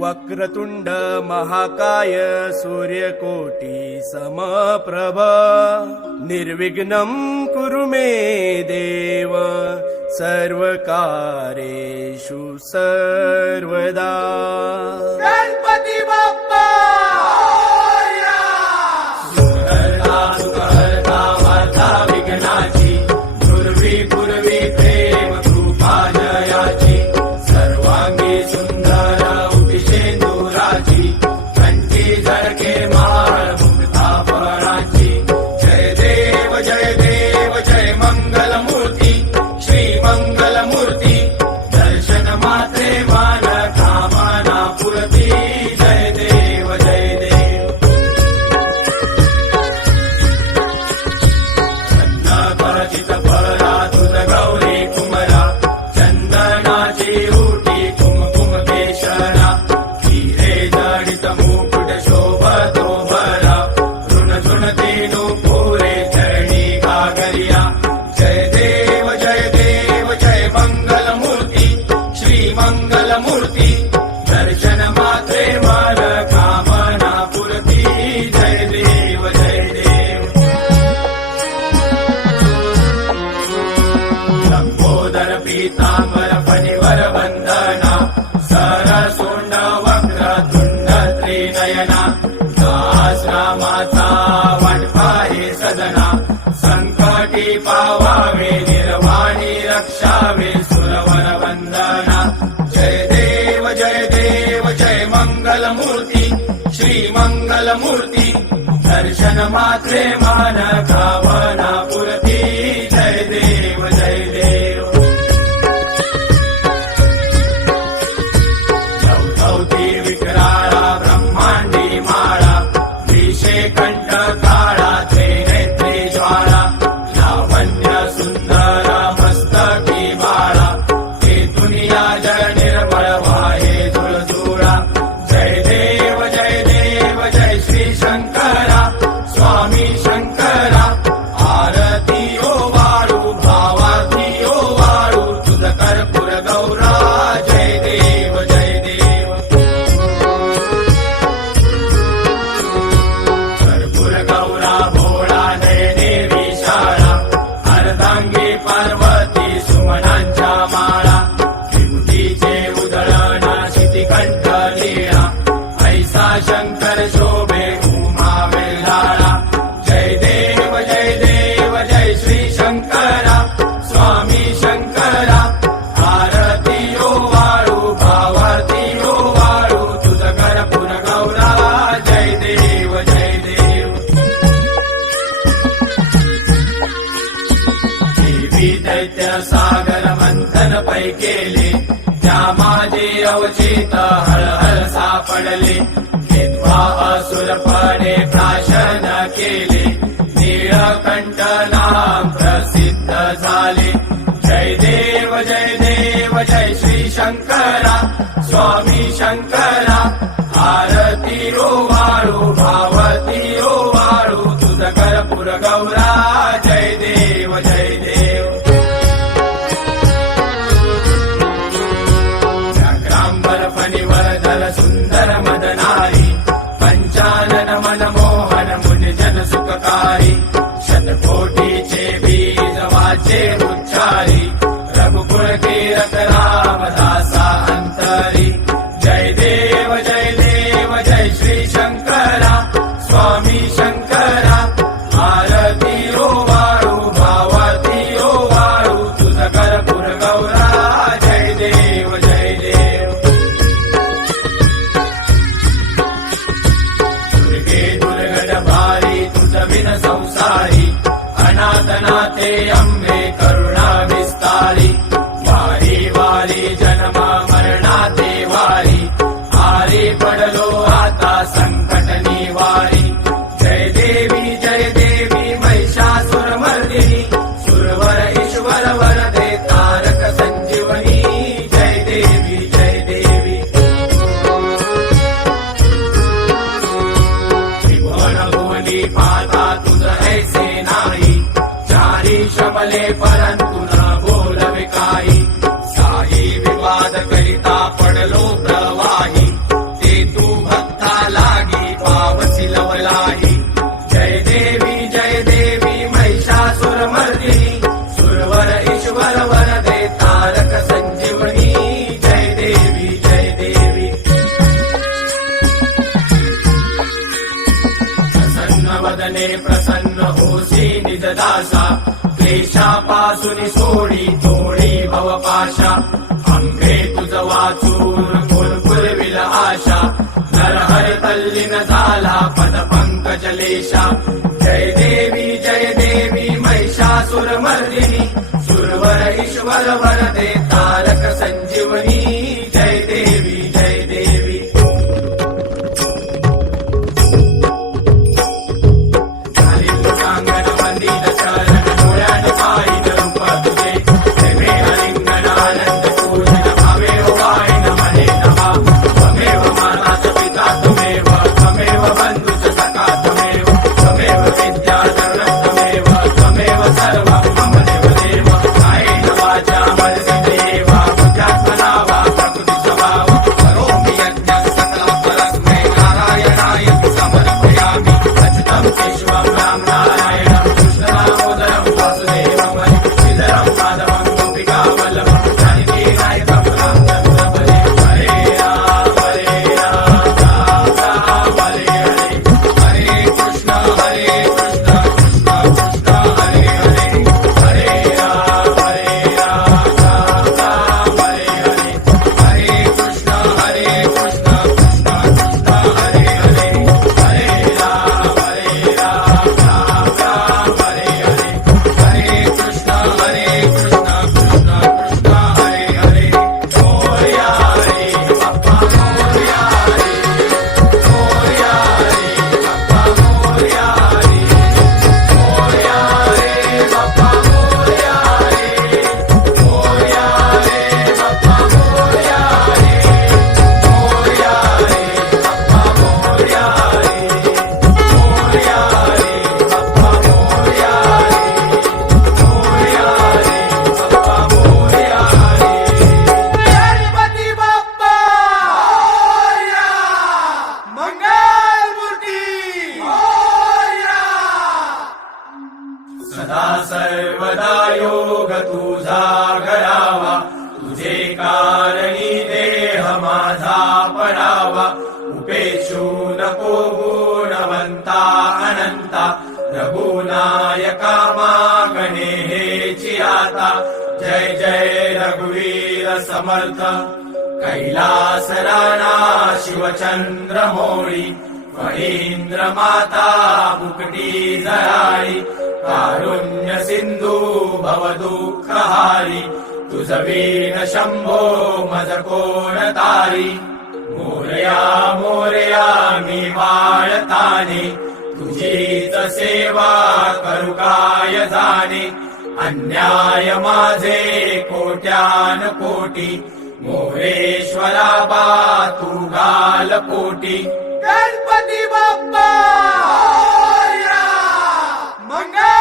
वक्रतुंड महाकाय सूर्यकोटी समप्रभ निर्विघ्नं कुरु मे देव सर्वकार्येषु सर्वदा। गणपती बाप्पा सुहर्ता सुखहर्ता वार्ता विघ्नाची पूर्वी पूर्वी प्रेम कृपा जयाची सर्वांगी सुंदर उपिशेंदुराची कंठी झळके माळ मुक्ता फळाची जय देव जय देव जय मंगल मूर्ती श्री मंगल मूर्ती दर्शन मात्रे मान कामना पुरती जय देव जय देव। चंदनाचित फळा तुझ गौरी कुमरा चंदनाची उटी कुमकुम केशरा हिरे जडित मुकुट शोभतो भरा ऋण झुण तेनु पुरे चरणी गागरिया जय देव जय देव जय मंगल मूर्ती श्री मंगल मूर्ती दर्शन मात्रे मन कामना पुरती जय देव जय देव। लंबोदर पीतांबर फणिवर वंदना सरसोंड वक्रतुंड त्रिनयना दास रामाचा वाटपाहे सदना संकटी पावावे निर्वाणी रक्षावे सुरवर वंदना जय देव जय देव जय मंगल मूर्ती श्री मंगल मूर्ती दर्शन मात्रे मान कामना पुरती जय देव जय देव। चौथौती विक्राळा ब्रह्मांडी माळा विषे कंठ काळा त्रिनेत्री ज्वाळा लावण्य सुंदर मस्तकी बाळा हे दुनिया जय निर्मळ वाहे जुळजुळा जय देव जय देव जय श्री शंकरा स्वामी शंकरा आरती ओ वाळू भावाती ओ वाळू तुझ कर्पूर गौरा जय देव जय देव। कर्पूर गौरा भोळा नयने विशाळा अर्धांगी पार्वती सुमनांच्या माळा विभूतीचे उधळण शितिकंठ लीळा ऐसा शंकर शोभे उमा वेल्हाळा जय देव जय देव जय श्री शंकरा स्वामी शंकरा आरती ओ वाळू भावाती ओ वाळू तुझ कर्पूर गौरा जय देव जय देव। देवी दैत्य सागर मंथन पै केले त्या माझे अवचित हळहळ सापडले घेतवा असुरपणे प्राशन केले नीळकंठ नाम प्रसिद्ध झाले जय देव जय देव जय श्री शंकरा स्वामी शंकरा आरती ओ वाळू भावती ओ वाळू तुझ कर्पूर गौरा जय देव जय देव। व्याघ्रांबर फणिवर दल सुंदर मदनारी पंचानन मनमोहन मुनिजन सुखकारी शतकोटीचे बीज वाचे उच्चारी रघुकुल कीरत रामदासा अंतरी जय देव जय देव जय श्री शंकरा स्वामी शंकरा आरती ओ वाळू भावती ओ वाळू तुझ कर्पूर गौरा जय देव जय देव। दुर्गे दुर्गड भारी तुझ विन संसारी अनाथनाथे अंबे करुणा विस्तारी वारी वारी जन्म मरणाते वारी आरी पडलो आता संकट निवारी जय देवी महिषासुर मर्दिनी सुरवर ईश्वर वरदे तारक संजीवनी जय देवी जय देवी। त्रिभुवन भुवनी पाता तुझ ऐसे नाही चारी शबले परंतु न बोलवे काही साई विवाद करिता पडलो प्रवाही कीर्तने प्रसन्न होसी निजदासा क्लेशापासून सोडी तोडी भवपाशा अंगे तुझ वाचून फुलफुलविल आशा नरहर तल्लीन झाला पद पंकजलेशा जय देवी महिषासुरमर्दिनी सुरवर ईश्वर वरदे तारक संजीवनी जय देवी सदा सर्वदा योग तुझा करावा तुझे कारणी देह माझा पडावा उपेक्षू नको गुणवंता अनंता रघुनायका मागणे हेची आता जय जय रघुवीर समर्थ कैलास राणा शिवचंद्र मोळी फणींद्र माता मुकटी जळाळी कारुण्य सिंधू भव दुःखहारी तुझ वीण शंभो मज कोण तारी मोरया मोरया मी बाळताने तुझीच सेवा करू काय जाणे अन्याय माझे कोट्यान कोटी मोरेश्वरा बा तू गाल पोटी गणपती बाप्पा मोरया मंगळ